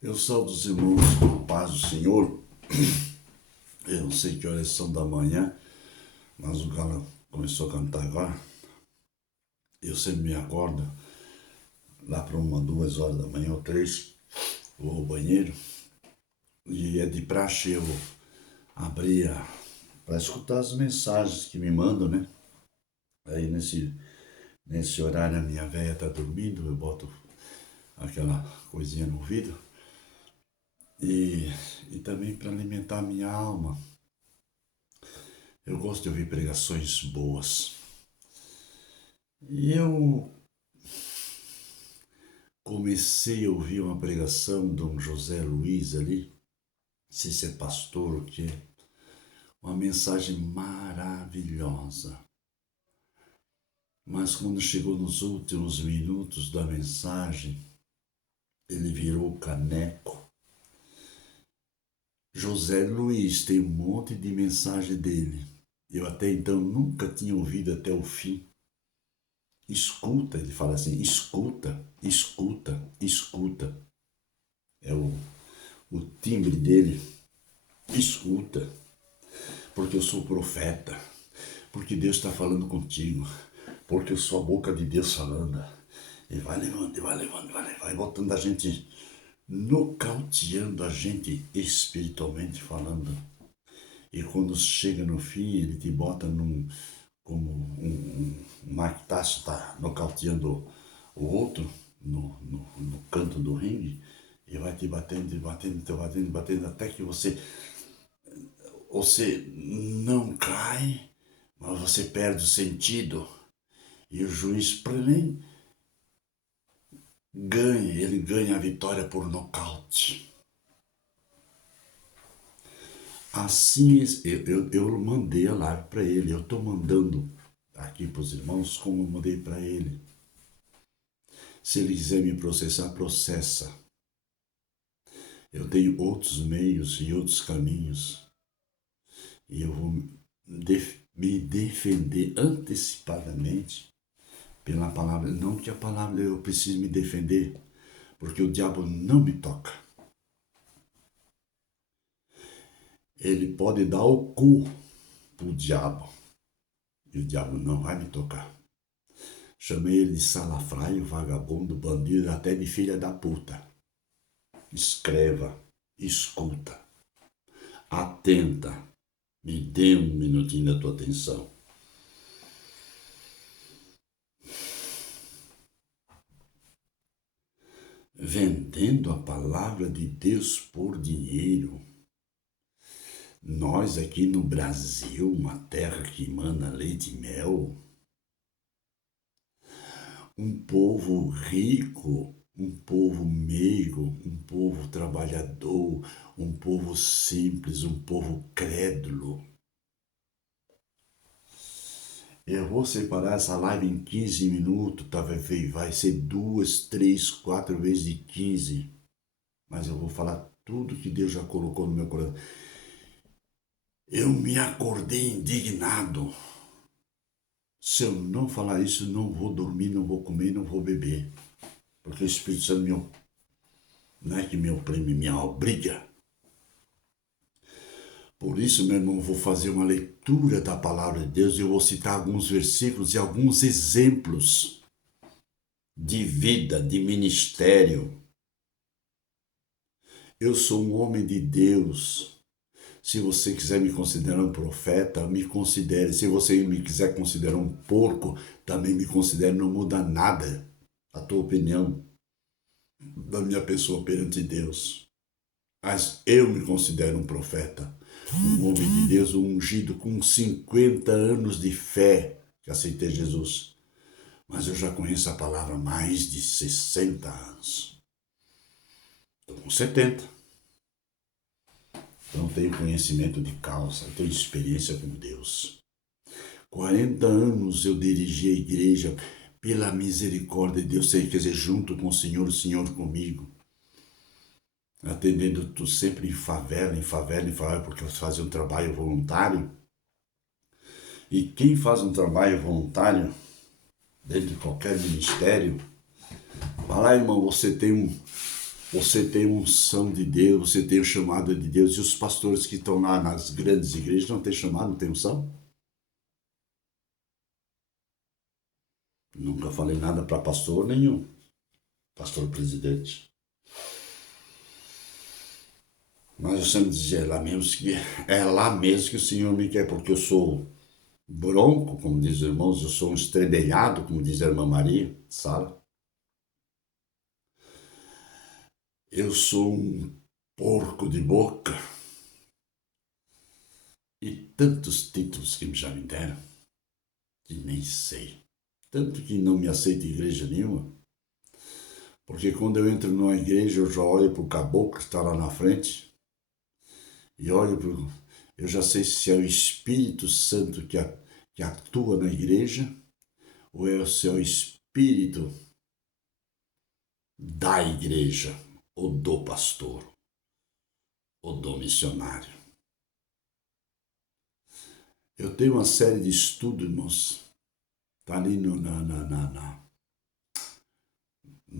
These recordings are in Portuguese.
Eu saúdo os irmãos com a paz do Senhor. Eu não sei que horas são da manhã, mas o galo começou a cantar agora. Eu sempre me acordo lá para 2 horas da manhã ou 3, vou ao banheiro e é de praxe eu abrir para escutar as mensagens que me mandam, né? Aí nesse horário a minha velha tá dormindo, eu boto aquela coisinha no ouvido e também para alimentar a minha alma. Eu gosto de ouvir pregações boas. E eu comecei a ouvir uma pregação de um José Luiz ali, não sei se é pastor ou o quê, uma mensagem maravilhosa. Mas quando chegou nos últimos minutos da mensagem, ele virou o caneco. José Luiz tem um monte de mensagem dele. Eu até então nunca tinha ouvido até o fim. Escuta, ele fala assim, escuta, escuta, escuta. É o timbre dele. Escuta, porque eu sou profeta, porque Deus está falando contigo, porque eu sou a boca de Deus falando. E vai levando, e vai levando, vai botando a gente, nocauteando a gente espiritualmente falando. E quando chega no fim, ele te bota como um Mark-Tasso está nocauteando o outro no canto do ringue, e vai te batendo, e batendo, te batendo, batendo, até que você não cai, mas você perde o sentido. E o juiz plim, ele ganha a vitória por nocaute. Assim, eu mandei a live para ele, eu estou mandando aqui para os irmãos como eu mandei para ele. Se ele quiser me processar, processa. Eu tenho outros meios e outros caminhos. E eu vou me defender antecipadamente pela palavra. Não que a palavra eu preciso me defender, porque o diabo não me toca. Ele pode dar o cu pro diabo, e o diabo não vai me tocar. Chamei ele de salafraio, vagabundo, bandido, até de filha da puta. Escreva, escuta, atenta, me dê um minutinho da tua atenção. Vendendo a palavra de Deus por dinheiro. Nós aqui no Brasil, uma terra que emana leite e mel, um povo rico, um povo meigo, um povo trabalhador, um povo simples, um povo crédulo. Eu vou separar essa live em 15 minutos, talvez vai ser 2, 3, 4 vezes de 15, mas eu vou falar tudo que Deus já colocou no meu coração. Eu me acordei indignado. Se eu não falar isso, não vou dormir, não vou comer, não vou beber. Porque o Espírito Santo não é que me oprime, me obriga. Por isso, meu irmão, vou fazer uma leitura da palavra de Deus e eu vou citar alguns versículos e alguns exemplos de vida, de ministério. Eu sou um homem de Deus. Se você quiser me considerar um profeta, me considere. Se você me quiser considerar um porco, também me considere. Não muda nada a tua opinião da minha pessoa perante Deus. Mas eu me considero um profeta, um homem de Deus, um ungido com 50 anos de fé que aceitei Jesus. Mas eu já conheço a palavra há mais de 60 anos. Estou com 70. Então tenho conhecimento de causa, tenho experiência com Deus. 40 anos eu dirigi a igreja pela misericórdia de Deus, quer dizer, junto com o Senhor comigo. Atendendo tu sempre em favela, porque eu fazia um trabalho voluntário. E quem faz um trabalho voluntário, dentro de qualquer ministério, fala, irmão, você tem Você tem unção de Deus, você tem o chamado de Deus, e os pastores que estão lá nas grandes igrejas não têm chamado, não têm unção? Nunca falei nada para pastor nenhum, pastor presidente. Mas eu sempre dizia, é lá mesmo que o Senhor me quer, porque eu sou bronco, como diz os irmãos, eu sou um estremelhado, como diz a irmã Maria, Sara. Eu sou um porco de boca. E tantos títulos que já me deram, que nem sei. Tanto que não me aceita em igreja nenhuma. Porque quando eu entro numa igreja, eu já olho para o caboclo que está lá na frente. E olho para eu já sei se é o Espírito Santo que atua na igreja, ou se é o Espírito da igreja, ou do pastor, ou do missionário. Eu tenho uma série de estudos, irmãos. Está ali no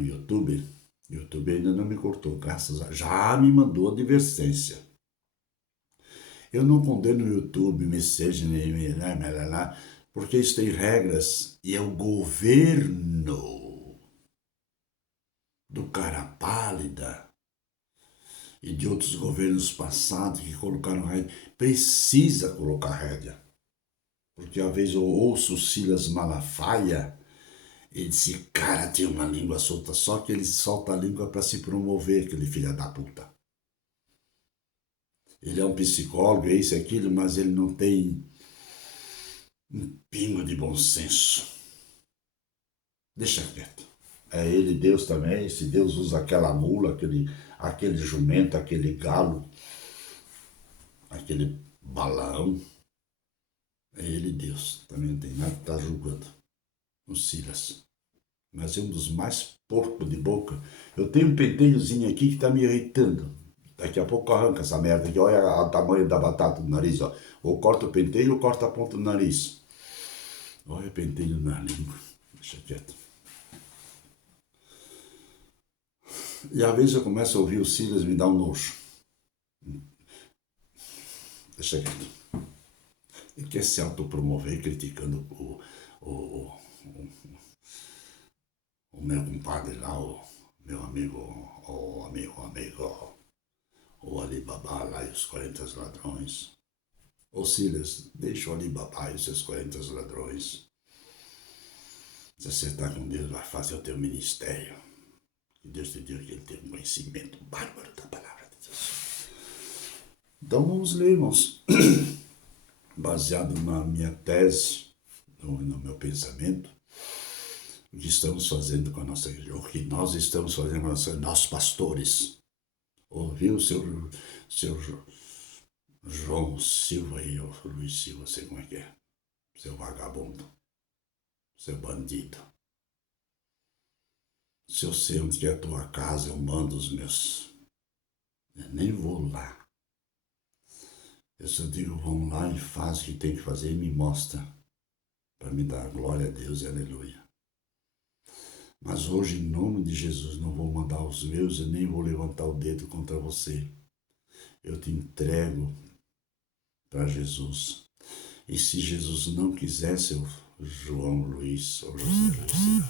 YouTube. O YouTube ainda não me cortou, graças a... Já me mandou advertência. Eu não condeno o YouTube, Message, porque isso tem regras e é o governo do cara pálida e de outros governos passados que colocaram rédea. Precisa colocar rédea. Porque às vezes eu ouço o Silas Malafaia e esse cara tem uma língua solta, só que ele solta a língua para se promover, aquele filho da puta. Ele é um psicólogo, é isso e aquilo, mas ele não tem um pingo de bom senso. Deixa quieto. É ele Deus também, se Deus usa aquela mula, aquele jumento, aquele galo, aquele balão, é ele Deus. Também não tem nada que estar julgando. O Silas. Mas é um dos mais porcos de boca. Eu tenho um pentelhozinho aqui que está me irritando. Daqui a pouco arranca essa merda aqui. Olha o tamanho da batata do nariz, ó. Ou corta o pentelho ou corta a ponta do nariz. Olha o pentelho na língua. Deixa quieto. E às vezes eu começo a ouvir o Silas me dá um nojo. Deixa quieto. Ele quer se autopromover criticando o meu compadre lá, o meu amigo, o Alibaba lá e os 40 ladrões. Ô Silas, deixa o Alibaba e os seus 40 ladrões. Se você está com Deus, vai fazer o teu ministério. Que Deus te diga que ele tem um conhecimento bárbaro da palavra de Deus. Então vamos ler, irmãos. Baseado na minha tese, no meu pensamento, o que estamos fazendo com a nossa igreja, o que nós estamos fazendo com nossos pastores. Ouviu o seu João Silva aí, o Luiz Silva, sei como é que é. Seu vagabundo, seu bandido. Se eu sei onde é a tua casa, eu mando os meus. Eu nem vou lá. Eu só digo, vão lá e faz o que tem que fazer e me mostra. Para me dar glória a Deus e aleluia. Mas hoje, em nome de Jesus, não vou mandar os meus e nem vou levantar o dedo contra você. Eu te entrego para Jesus. E se Jesus não quisesse, o João Luiz ou José Luiz,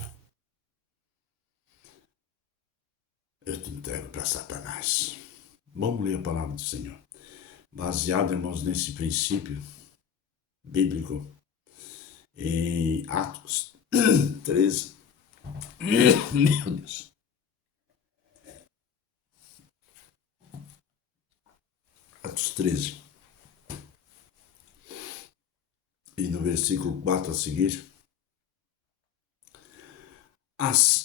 eu te entrego para Satanás. Vamos ler a palavra do Senhor. Baseado, irmãos, nesse princípio bíblico, em Atos 13. Meu Deus. Atos 13. E no versículo 4 a seguir.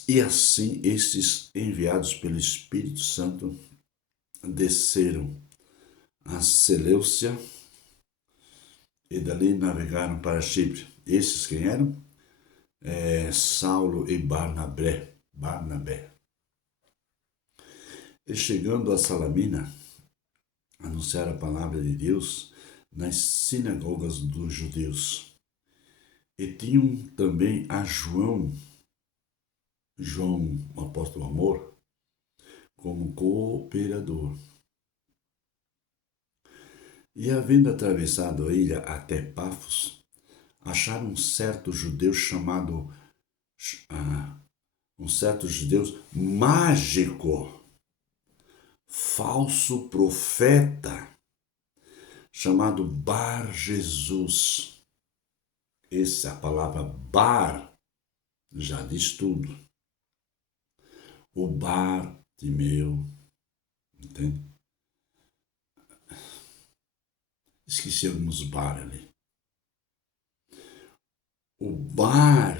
E assim estes enviados pelo Espírito Santo desceram a Seleucia e dali navegaram para Chipre. Esses quem eram? Saulo e Barnabé. E chegando a Salamina, anunciaram a palavra de Deus nas sinagogas dos judeus. E tinham também a João, o apóstolo Amor, como cooperador. E havendo atravessado a ilha até Pafos, acharam um certo judeu mágico, falso profeta, chamado Bar Jesus. Essa palavra Bar já diz tudo. O Bartimeu, entende? Esqueci alguns bar ali. O Bar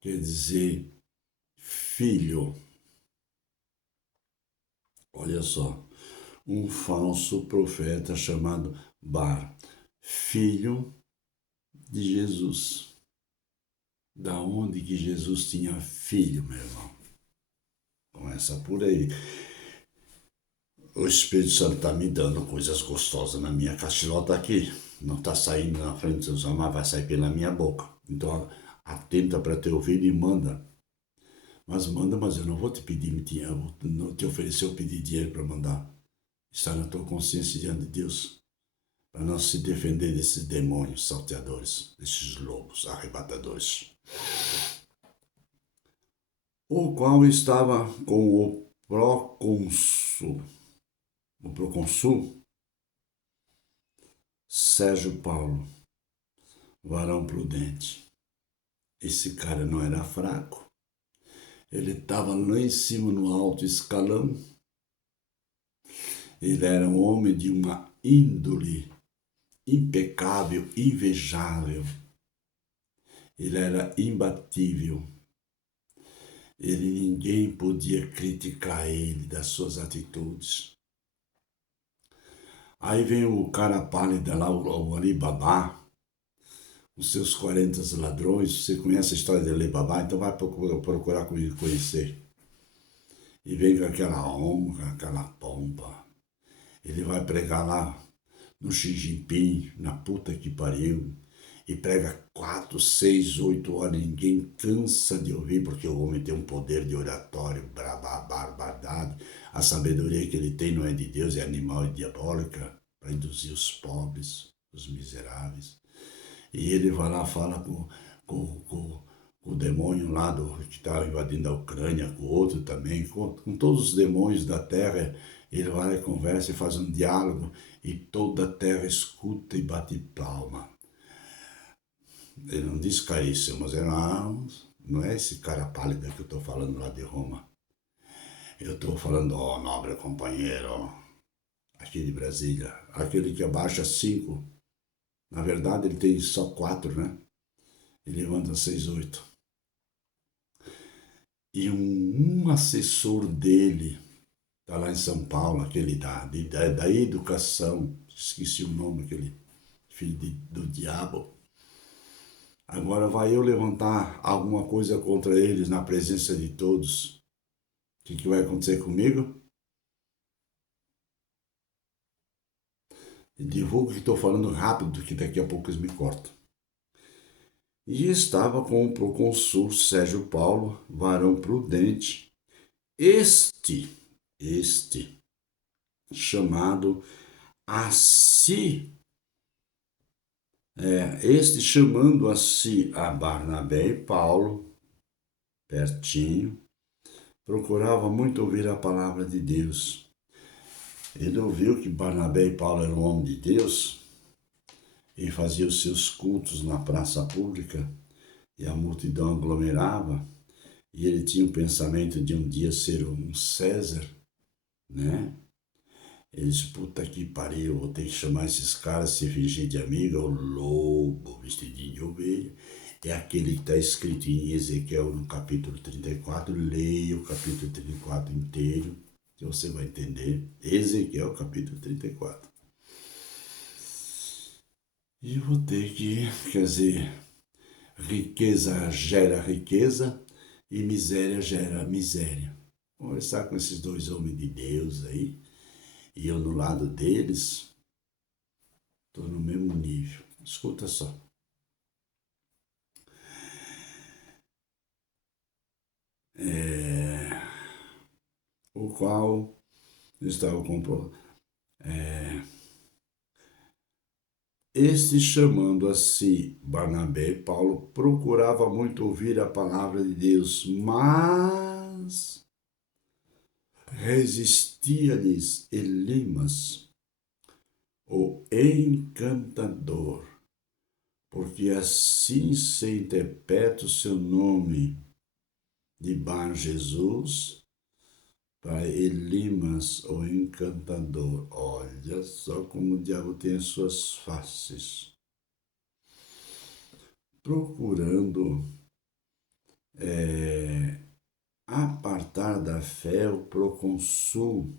quer dizer filho. Olha só, um falso profeta chamado Bar, filho de Jesus. Da onde que Jesus tinha filho, meu irmão? Começa por aí. O Espírito Santo está me dando coisas gostosas na minha cachilota aqui. Não está saindo na frente dos seus amados, vai sair pela minha boca. Então, atenta para ter ouvido e manda. Mas eu não vou te pedir, eu não te oferecer ou pedir dinheiro para mandar. Está na tua consciência diante de Deus. Para não se defender desses demônios salteadores, desses lobos arrebatadores. O qual estava com o procônsul Sérgio Paulo, varão prudente. Esse cara não era fraco. Ele estava lá em cima no alto escalão. Ele era um homem de uma índole impecável, invejável. Ele era imbatível. Ninguém podia criticar ele das suas atitudes. Aí vem o cara pálido lá, o Alibaba, os seus 40 ladrões. Você conhece a história de Alibaba, então vai procurar conhecer. E vem com aquela honra, aquela pompa. Ele vai pregar lá no Xi Jinping, na puta que pariu, e prega 4, 6, 8 horas, ninguém cansa de ouvir, porque o homem tem um poder de oratório, barbardade. A sabedoria que ele tem não é de Deus, é animal e diabólica, para induzir os pobres, os miseráveis. E ele vai lá, fala com o demônio lá que estava invadindo a Ucrânia, com o outro também, com todos os demônios da terra. Ele vai lá, conversa e faz um diálogo, e toda a terra escuta e bate palma. Ele não diz caríssimo, mas não é esse cara pálido que eu estou falando lá de Roma. Eu estou falando, nobre companheiro, aqui de Brasília, aquele que abaixa 5. Na verdade, ele tem só 4, né? Ele levanta 6, 8. E um assessor dele, está lá em São Paulo, aquele da educação, esqueci o nome, aquele filho do diabo. Agora vai eu levantar alguma coisa contra eles na presença de todos. O que vai acontecer comigo? Divulgo que estou falando rápido, que daqui a pouco eles me cortam. E estava com o procônsul Sérgio Paulo, varão prudente, este chamado a si, este chamando a si a Barnabé e Paulo, pertinho, procurava muito ouvir a palavra de Deus. Ele ouviu que Barnabé e Paulo eram homens de Deus e faziam os seus cultos na praça pública, e a multidão aglomerava, e ele tinha o pensamento de um dia ser um César, né? Ele disse, puta que pariu, vou ter que chamar esses caras, se fingir de amigo, o lobo vestidinho de ovelha. É aquele que está escrito em Ezequiel no capítulo 34, leia o capítulo 34 inteiro, que você vai entender. Ezequiel capítulo 34. E eu vou ter que, quer dizer, riqueza gera riqueza e miséria gera miséria. Vou conversar com esses dois homens de Deus aí, e eu no lado deles, estou no mesmo nível. Escuta só. o qual estava com este, chamando a si Barnabé e Paulo, procurava muito ouvir a palavra de Deus, mas resistia-lhes Elimas, o encantador, porque assim se interpreta o seu nome de Bar Jesus para Elimas, o encantador. Olha só como o diabo tem as suas faces. Procurando apartar da fé o procônsul,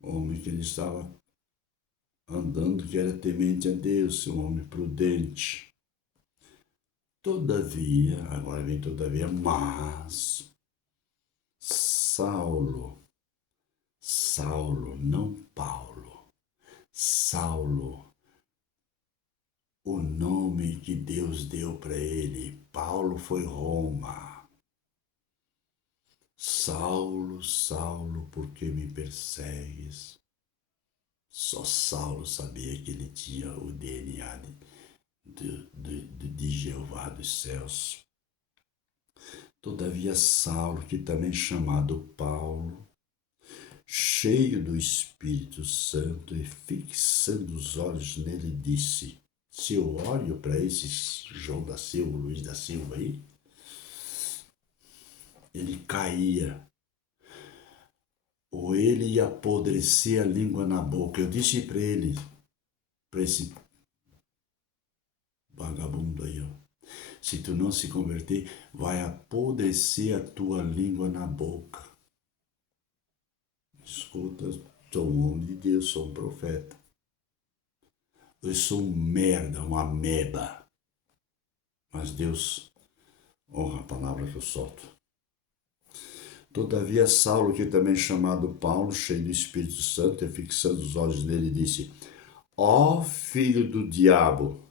homem que ele estava andando, que era temente a Deus, um homem prudente. Todavia, agora vem todavia, mas Saulo, não Paulo, Saulo, o nome que Deus deu para ele. Paulo foi Roma. Saulo, Saulo, por que me persegues? Só Saulo sabia que ele tinha o DNA de Jeová dos céus. Todavia Saulo, que também chamado Paulo, cheio do Espírito Santo e fixando os olhos nele, disse: se eu olho para esse João da Silva, Luiz da Silva aí, ele caía, ou ele ia apodrecer a língua na boca. Eu disse para ele, para esse vagabundo aí, ó, se tu não se converter, vai apodrecer a tua língua na boca. Escuta, sou um homem de Deus, sou um profeta. Eu sou um merda, uma ameba. Mas Deus honra a palavra que eu solto. Todavia Saulo, que também chamado Paulo, cheio do Espírito Santo, e fixando os olhos nele, disse: ó filho do diabo,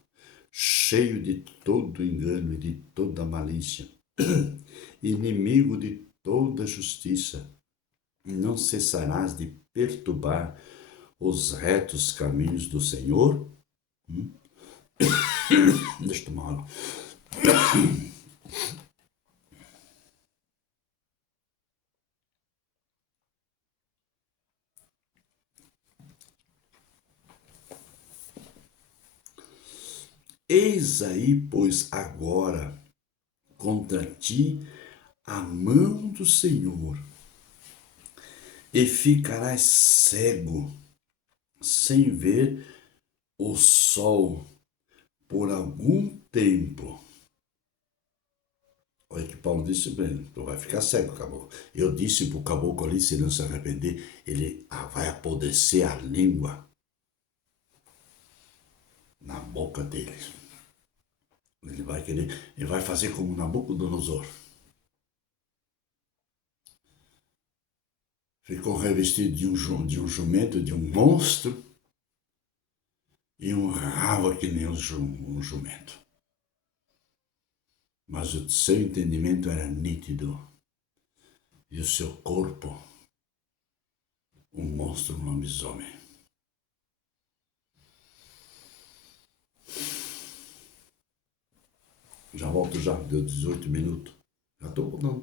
cheio de todo engano e de toda malícia, inimigo de toda justiça, não cessarás de perturbar os retos caminhos do Senhor? Deixa eu tomar água. Eis aí, pois, agora contra ti a mão do Senhor, e ficarás cego, sem ver o sol por algum tempo. Olha que Paulo disse para ele: tu vai ficar cego, caboclo. Eu disse para o caboclo ali, se não se arrepender, ele vai apodrecer a língua na boca dele. Ele vai fazer como Nabucodonosor. Ficou revestido de um jumento, de um monstro, e um rabo que nem um jumento. Mas o seu entendimento era nítido, e o seu corpo, um monstro, um lobisomem. Já volto já, deu 18 minutos. Já estou voltando.